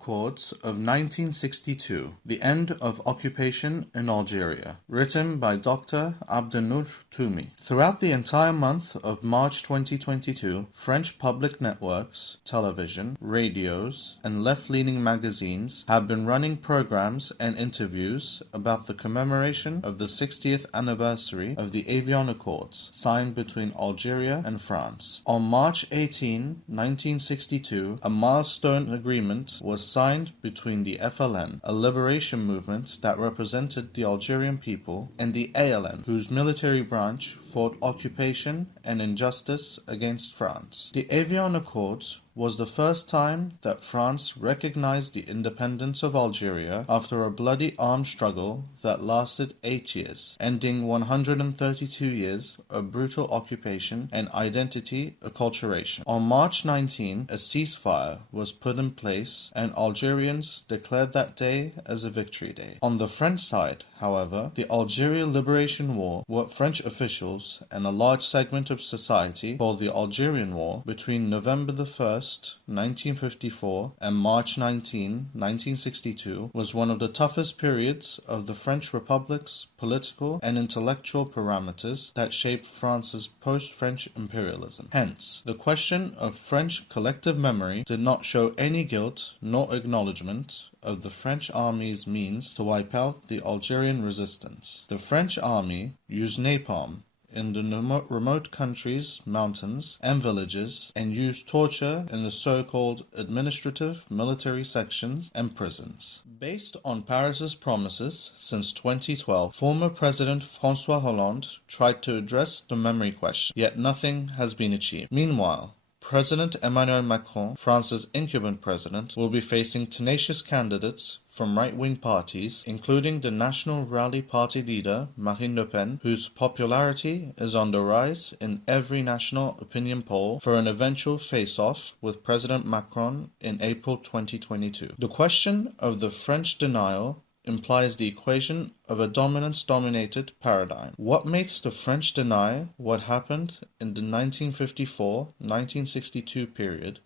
Accords of 1962, The End of Occupation in Algeria, written by Dr. Abdennour Toumi. Throughout the entire month of March 2022, French public networks, television, radios, and left-leaning magazines have been running programs and interviews about the commemoration of the 60th anniversary of the Evian Accords, signed between Algeria and France. On March 18, 1962, a milestone agreement was signed between the FLN, a liberation movement that represented the Algerian people, and the ALN, whose military branch fought occupation and injustice against France. The Evian Accords was the first time that France recognized the independence of Algeria after a bloody armed struggle that lasted 8 years, ending 132 years of brutal occupation and identity acculturation. On March 19, a ceasefire was put in place and Algerians declared that day as a victory day. On the French side, however, the Algeria Liberation War, what French officials and a large segment of society called the Algerian War, between November 1st, 1954 and March 19, 1962, was one of the toughest periods of the French Republic's political and intellectual parameters that shaped France's post-French imperialism. Hence, the question of French collective memory did not show any guilt nor acknowledgement of the French army's means to wipe out the Algerian resistance. The French army used napalm in the remote countries, mountains, and villages, and used torture in the so-called administrative military sections and prisons. Based on Paris's promises since 2012, former President François Hollande tried to address the memory question, yet nothing has been achieved. Meanwhile, President Emmanuel Macron, France's incumbent president, will be facing tenacious candidates from right-wing parties, including the National Rally Party leader Marine Le Pen, whose popularity is on the rise in every national opinion poll, for an eventual face-off with President Macron in April 2022. The question of the French denial implies the equation of a dominance-dominated paradigm. What makes the French deny what happened in the 1954-1962 period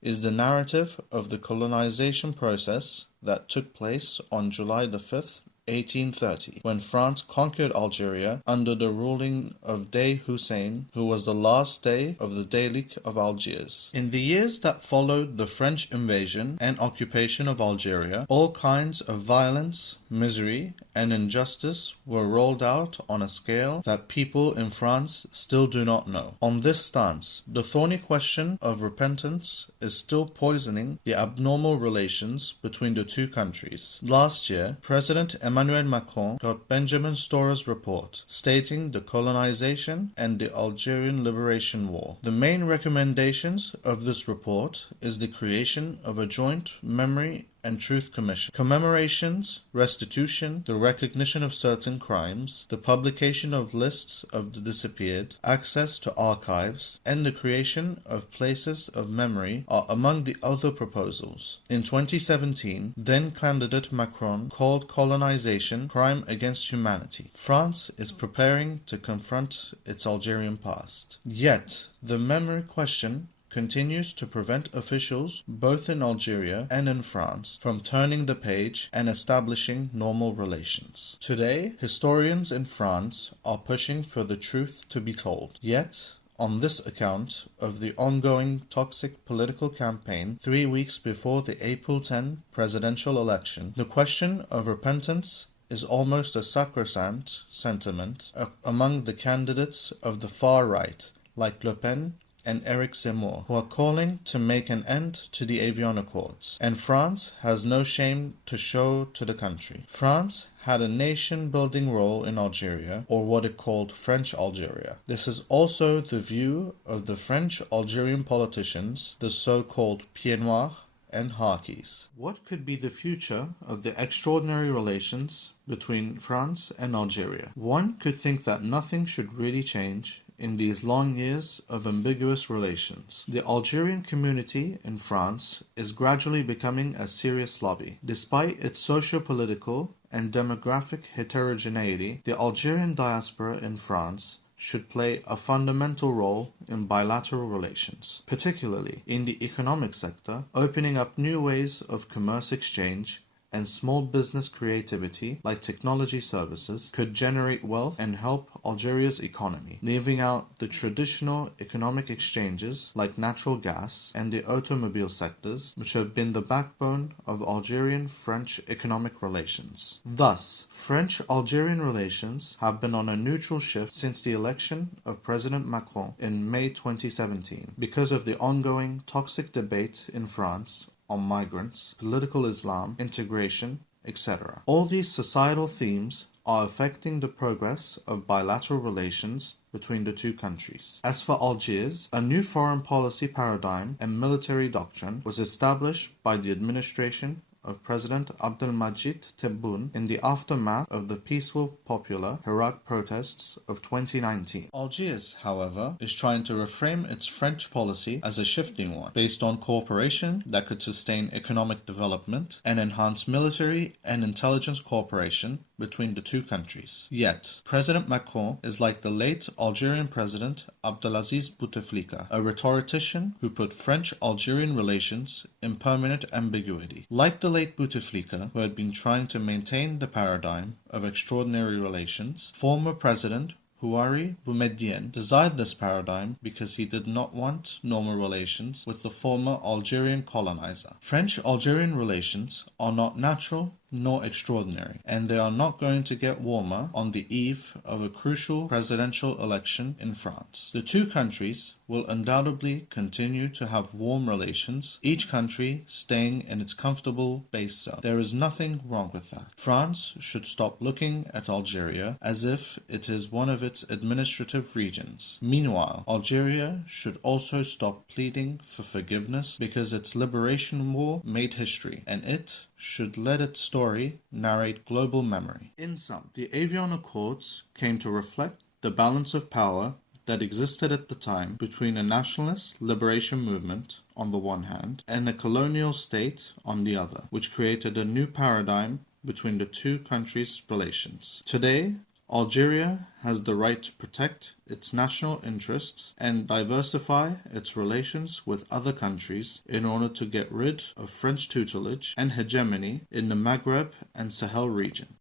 is the narrative of the colonization process that took place on July 5th, 1830, when France conquered Algeria under the ruling of Dey Hussein, who was the last Dey of the Deylik of Algiers. In the years that followed the French invasion and occupation of Algeria, all kinds of violence, misery, and injustice were rolled out on a scale that people in France still do not know. On this stance, the thorny question of repentance is still poisoning the abnormal relations between the two countries. Last year, President Emmanuel Macron got Benjamin Storer's report, stating the colonization and the Algerian Liberation War. The main recommendations of this report is the creation of a joint memory and Truth Commission, commemorations, restitution, the recognition of certain crimes, the publication of lists of the disappeared, access to archives, and the creation of places of memory are among the other proposals. In 2017, then-candidate Macron called colonization crime against humanity. France is preparing to confront its Algerian past. Yet, the memory question continues to prevent officials, both in Algeria and in France, from turning the page and establishing normal relations. Today, historians in France are pushing for the truth to be told. Yet, on this account of the ongoing toxic political campaign 3 weeks before the April 10 presidential election, the question of repentance is almost a sacrosanct sentiment among the candidates of the far right, like Le Pen and Eric Zemmour, who are calling to make an end to the Evian Accords. And France has no shame to show to the country. France had a nation-building role in Algeria, or what it called French Algeria. This is also the view of the French Algerian politicians, the so-called Pieds Noirs and Harkis. What could be the future of the extraordinary relations between France and Algeria? One could think that nothing should really change in these long years of ambiguous relations. The Algerian community in France is gradually becoming a serious lobby. Despite its socio-political and demographic heterogeneity, the Algerian diaspora in France should play a fundamental role in bilateral relations, particularly in the economic sector, opening up new ways of commerce exchange and small business creativity like technology services could generate wealth and help Algeria's economy, leaving out the traditional economic exchanges like natural gas and the automobile sectors, which have been the backbone of Algerian-French economic relations. Thus, French-Algerian relations have been on a neutral shift since the election of President Macron in May 2017 because of the ongoing toxic debate in France on migrants, political Islam, integration, etc. All these societal themes are affecting the progress of bilateral relations between the two countries. As for Algiers, a new foreign policy paradigm and military doctrine was established by the administration of President Abdelmadjid Tebboune in the aftermath of the peaceful popular Hirak protests of 2019. Algiers, however, is trying to reframe its French policy as a shifting one, based on cooperation that could sustain economic development and enhance military and intelligence cooperation between the two countries. Yet, President Macron is like the late Algerian President Abdelaziz Bouteflika, a rhetorician who put French-Algerian relations in permanent ambiguity. Like the late Bouteflika, who had been trying to maintain the paradigm of extraordinary relations, former President Houari Boumediene desired this paradigm because he did not want normal relations with the former Algerian colonizer. French-Algerian relations are not natural nor extraordinary, and they are not going to get warmer on the eve of a crucial presidential election in France. The two countries will undoubtedly continue to have warm relations, each country staying in its comfortable base zone. There is nothing wrong with that. France should stop looking at Algeria as if it is one of its administrative regions. Meanwhile, Algeria should also stop pleading for forgiveness because its liberation war made history, and it should let its story narrate global memory. In sum, the Avion Accords came to reflect the balance of power that existed at the time between a nationalist liberation movement on the one hand and a colonial state on the other, which created a new paradigm between the two countries' relations. Today, Algeria has the right to protect its national interests and diversify its relations with other countries in order to get rid of French tutelage and hegemony in the Maghreb and Sahel region.